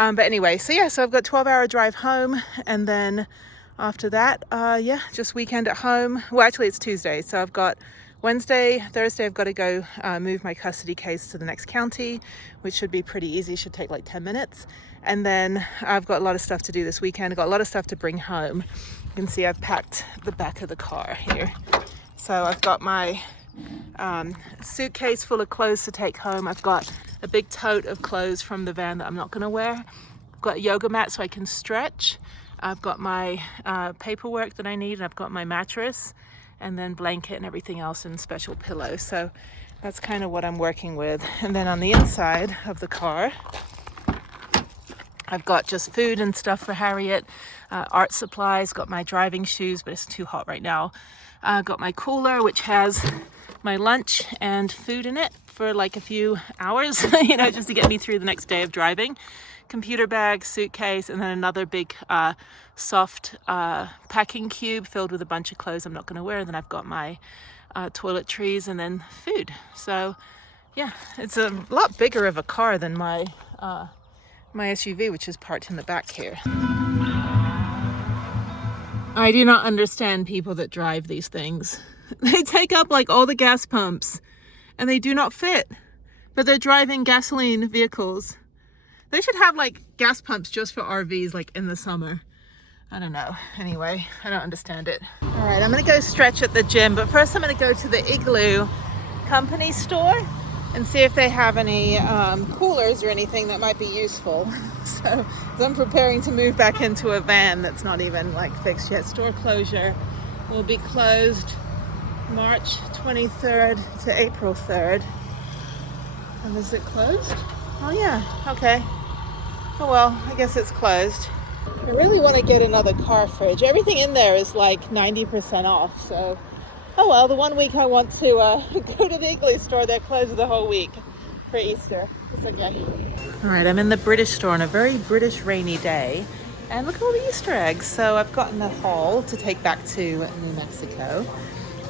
But anyway, so yeah, so I've got 12-hour drive home, and then after that, yeah, just weekend at home. Well, actually it's Tuesday, so I've got Wednesday, Thursday, I've got to go move my custody case to the next county, which should be pretty easy, should take like 10 minutes. And then I've got a lot of stuff to do this weekend. I've got a lot of stuff to bring home. You can see I've packed the back of the car here. So I've got my suitcase full of clothes to take home. I've got a big tote of clothes from the van that I'm not going to wear. I've got a yoga mat so I can stretch. I've got my paperwork that I need, and I've got my mattress, and then blanket and everything else, and special pillow. So that's kind of what I'm working with. And then on the inside of the car, I've got just food and stuff for Harriet, art supplies, got my driving shoes, but it's too hot right now. Got my cooler, which has my lunch and food in it for like a few hours, you know, just to get me through the next day of driving. Computer bag, suitcase, and then another big soft packing cube filled with a bunch of clothes I'm not going to wear. And then I've got my toiletries and then food. So yeah, it's a lot bigger of a car than my SUV, which is parked in the back here. I do not understand people that drive these things. They take up like all the gas pumps and they do not fit, but they're driving gasoline vehicles. They should have like gas pumps just for RVs, like in the summer. I don't know. Anyway, I don't understand it. All right, I'm gonna go stretch at the gym, but first I'm gonna go to the Igloo company store and see if they have any coolers or anything that might be useful. So I'm preparing to move back into a van that's not even like fixed yet. Store closure will be closed March 23rd to April 3rd. And is it closed? Oh yeah, okay. Oh well, I guess it's closed. I really want to get another car fridge. Everything in there is like 90% off, so oh well, the 1 week I want to go to the Igloo store, they're closed the whole week for Easter. It's okay. All right, I'm in the British store on a very British rainy day, and look at all the Easter eggs. So I've gotten a haul to take back to New Mexico,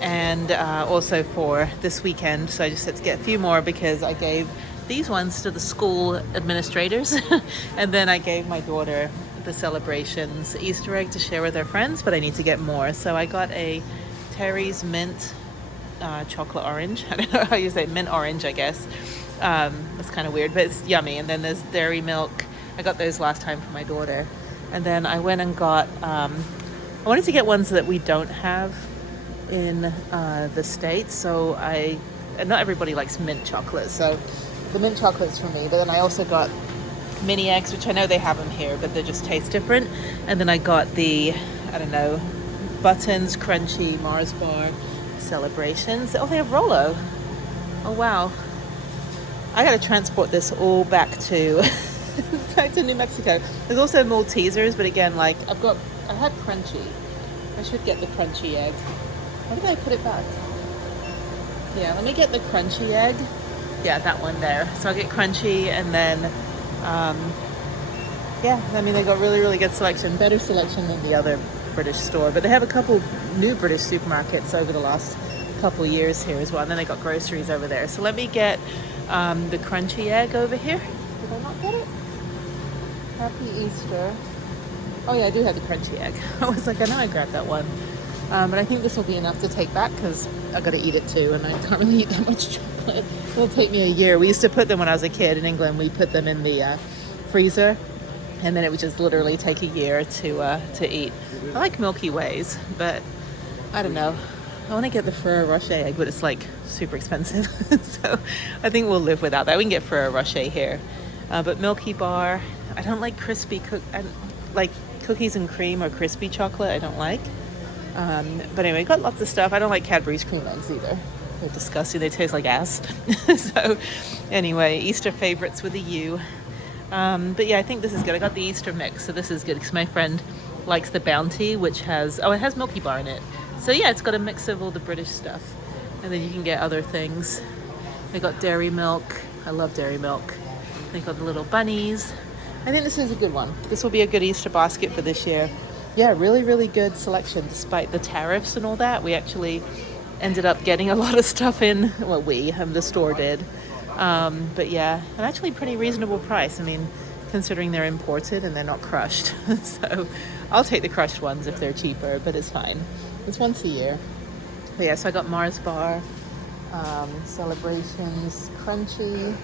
and also for this weekend. So I just had to get a few more because I gave these ones to the school administrators and then I gave my daughter the celebrations Easter egg to share with her friends, but I need to get more. So I got a Terry's mint chocolate orange. I don't know how you say it, mint orange, I guess. That's kind of weird, but it's yummy. And then there's dairy milk. I got those last time for my daughter. And then I went and got, I wanted to get ones that we don't have in the States. So not everybody likes mint chocolate. So the mint chocolate's for me, but then I also got mini eggs, which I know they have them here, but they just taste different. And then I got the, I don't know, Buttons Crunchy Mars Bar Celebrations. Oh, they have Rolo. Oh, wow. I gotta transport this all back to back to New Mexico. There's also Maltesers, but again, like I had Crunchy. I should get the Crunchy egg. Why did I put it back? Yeah, let me get the Crunchy egg. Yeah, that one there. So I'll get Crunchy, and then yeah, I mean, they got really, really good selection, better selection than the other British store, but they have a couple new British supermarkets over the last couple years here as well, and then they got groceries over there. So let me get the Crunchy egg over here. Did I not get it? Happy Easter. Oh yeah, I do have the Crunchy egg. I was like, I know I grabbed that one. But I think this will be enough to take back because I got to eat it too, and I can't really eat that much chocolate. It'll take me a year. We used to put them when I was a kid in England. We put them in the freezer, and then it would just literally take a year to eat. I like Milky Ways, but I don't know. I want to get the Ferrero Rocher egg, but it's like super expensive. So I think we'll live without that. We can get Ferrero Rocher here. But Milky Bar, I don't like like cookies and cream or crispy chocolate, I don't like. But anyway, got lots of stuff. I don't like Cadbury's cream eggs either. They're disgusting. They taste like ass. So anyway, Easter favorites with a U. But yeah, I think this is good. I got the Easter mix, so this is good because my friend likes the Bounty, which has, it has Milky Bar in it. So yeah, it's got a mix of all the British stuff. And then you can get other things. They got dairy milk. I love dairy milk. They got the little bunnies. I think this is a good one. This will be a good Easter basket for this year. Yeah, really, really good selection despite the tariffs and all that. We actually ended up getting a lot of stuff in. Well, the store did. But yeah, an actually pretty reasonable price. I mean, considering they're imported and they're not crushed. So I'll take the crushed ones if they're cheaper, but it's fine. It's once a year. But yeah, so I got Mars bar, Celebrations Crunchy,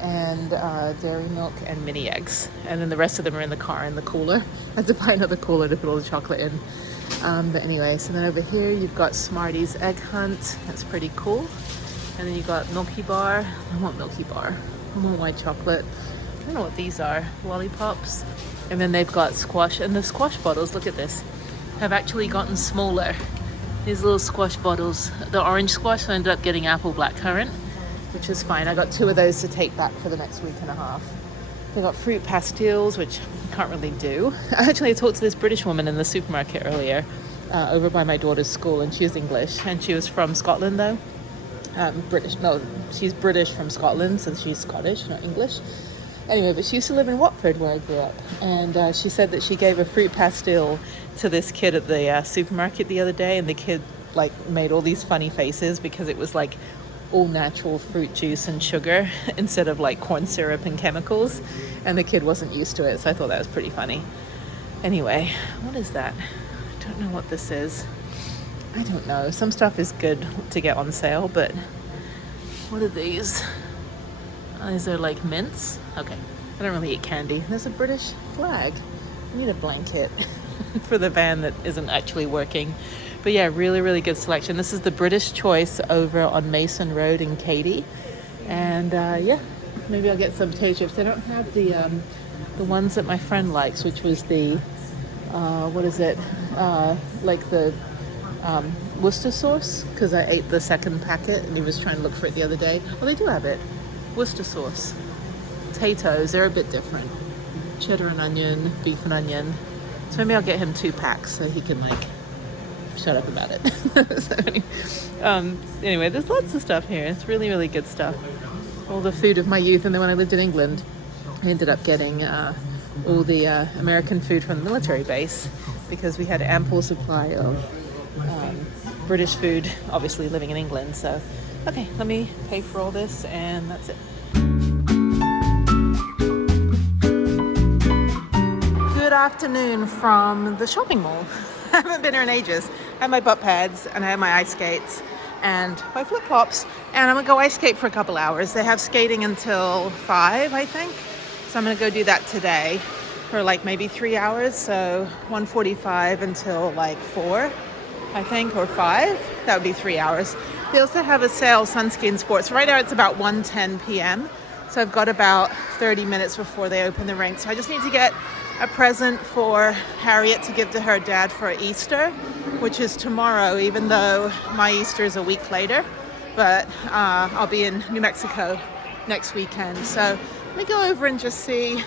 and dairy milk and mini eggs. And then the rest of them are in the car in the cooler. I had to buy another cooler to put all the chocolate in. But anyway, so then over here you've got Smarties Egg Hunt. That's pretty cool. And then you got Milky Bar. I want Milky Bar. I want white chocolate. I don't know what these are. Lollipops. And then they've got squash. And the squash bottles, look at this, have actually gotten smaller. These little squash bottles. The orange squash, I ended up getting apple blackcurrant, which is fine. I got 2 of those to take back for the next week and a half. They got fruit pastilles, which I can't really do. Actually, I talked to this British woman in the supermarket earlier, over by my daughter's school, and she was English, and she was from Scotland though. British, no, she's British from Scotland, so she's Scottish, not English. Anyway, but she used to live in Watford where I grew up, and she said that she gave a fruit pastille to this kid at the supermarket the other day, and the kid like made all these funny faces because it was like all natural fruit juice and sugar instead of like corn syrup and chemicals, and the kid wasn't used to it, so I thought that was pretty funny. Anyway, what is that? I don't know what this is. I don't know. Some stuff is good to get on sale, but what are these? These are like mints. Okay, I don't really eat candy. There's a British flag. I need a blanket for the van that isn't actually working. But yeah, really, really good selection. This is the British Choice over on Mason Road in Katy. And yeah, maybe I'll get some potato chips. I don't have the ones that my friend likes, which was the, what is it? Like the Worcester sauce, because I ate the second packet and I was trying to look for it the other day. Well, they do have it. Worcester sauce. Potatoes, they're a bit different. Cheddar and onion, beef and onion. So maybe I'll get him 2 packs so he can like shut up about it. So anyway, there's lots of stuff here. It's really, really good stuff. All the food of my youth. And then when I lived in England, I ended up getting all the American food from the military base because we had ample supply of British food, obviously living in England. So okay, let me pay for all this and that's it. Good afternoon from the shopping mall. I haven't been here in ages. I have my butt pads and I have my ice skates and my flip-flops, and I'm gonna go ice skate for a couple hours. They have skating until 5, I think. So I'm gonna go do that today for like maybe 3 hours. So 1:45 until like 4, I think, or 5. That would be 3 hours. They also have a sale, Sunscreen Sports. Right now it's about 1:10 p.m. So I've got about 30 minutes before they open the rink. So I just need to get a present for Harriet to give to her dad for Easter, which is tomorrow, even though my Easter is a week later. But I'll be in New Mexico next weekend. So let me go over and just see.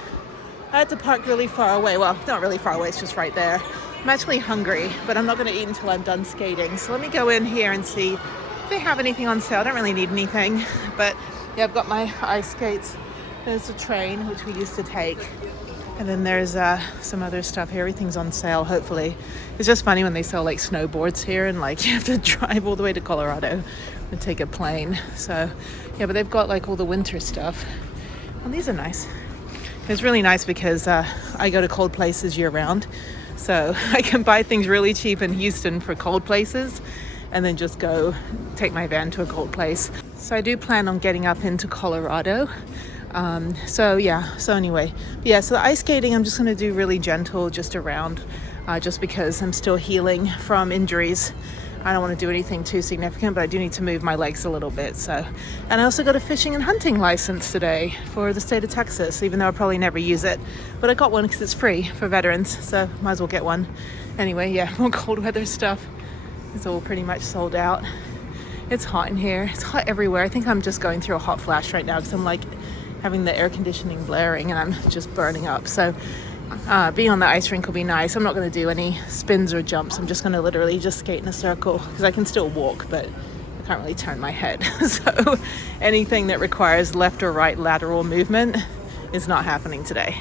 I had to park really far away. Well, not really far away, it's just right there. I'm actually hungry, but I'm not going to eat until I'm done skating. So let me go in here and see if they have anything on sale. I don't really need anything, but yeah, I've got my ice skates. There's a train, which we used to take. And then there's some other stuff here. Everything's on sale, hopefully. It's just funny when they sell like snowboards here and like you have to drive all the way to Colorado and take a plane. So yeah, but they've got like all the winter stuff. And these are nice. It's really nice because I go to cold places year round. So I can buy things really cheap in Houston for cold places and then just go take my van to a cold place. So I do plan on getting up into Colorado. So anyway, yeah, so the ice skating I'm just going to do really gentle just around, just because I'm still healing from injuries. I don't want to do anything too significant, but I do need to move my legs a little bit. So, and I also got a fishing and hunting license today for the state of Texas, even though I'll probably never use it, but I got one because it's free for veterans, so might as well get one. Anyway, yeah, more cold weather stuff is all pretty much sold out. It's hot in here. It's hot everywhere. I think I'm just going through a hot flash right now because I'm like having the air conditioning blaring and I'm just burning up. So being on the ice rink will be nice. I'm not going to do any spins or jumps. I'm just going to literally just skate in a circle because I can still walk, but I can't really turn my head. So anything that requires left or right lateral movement is not happening today.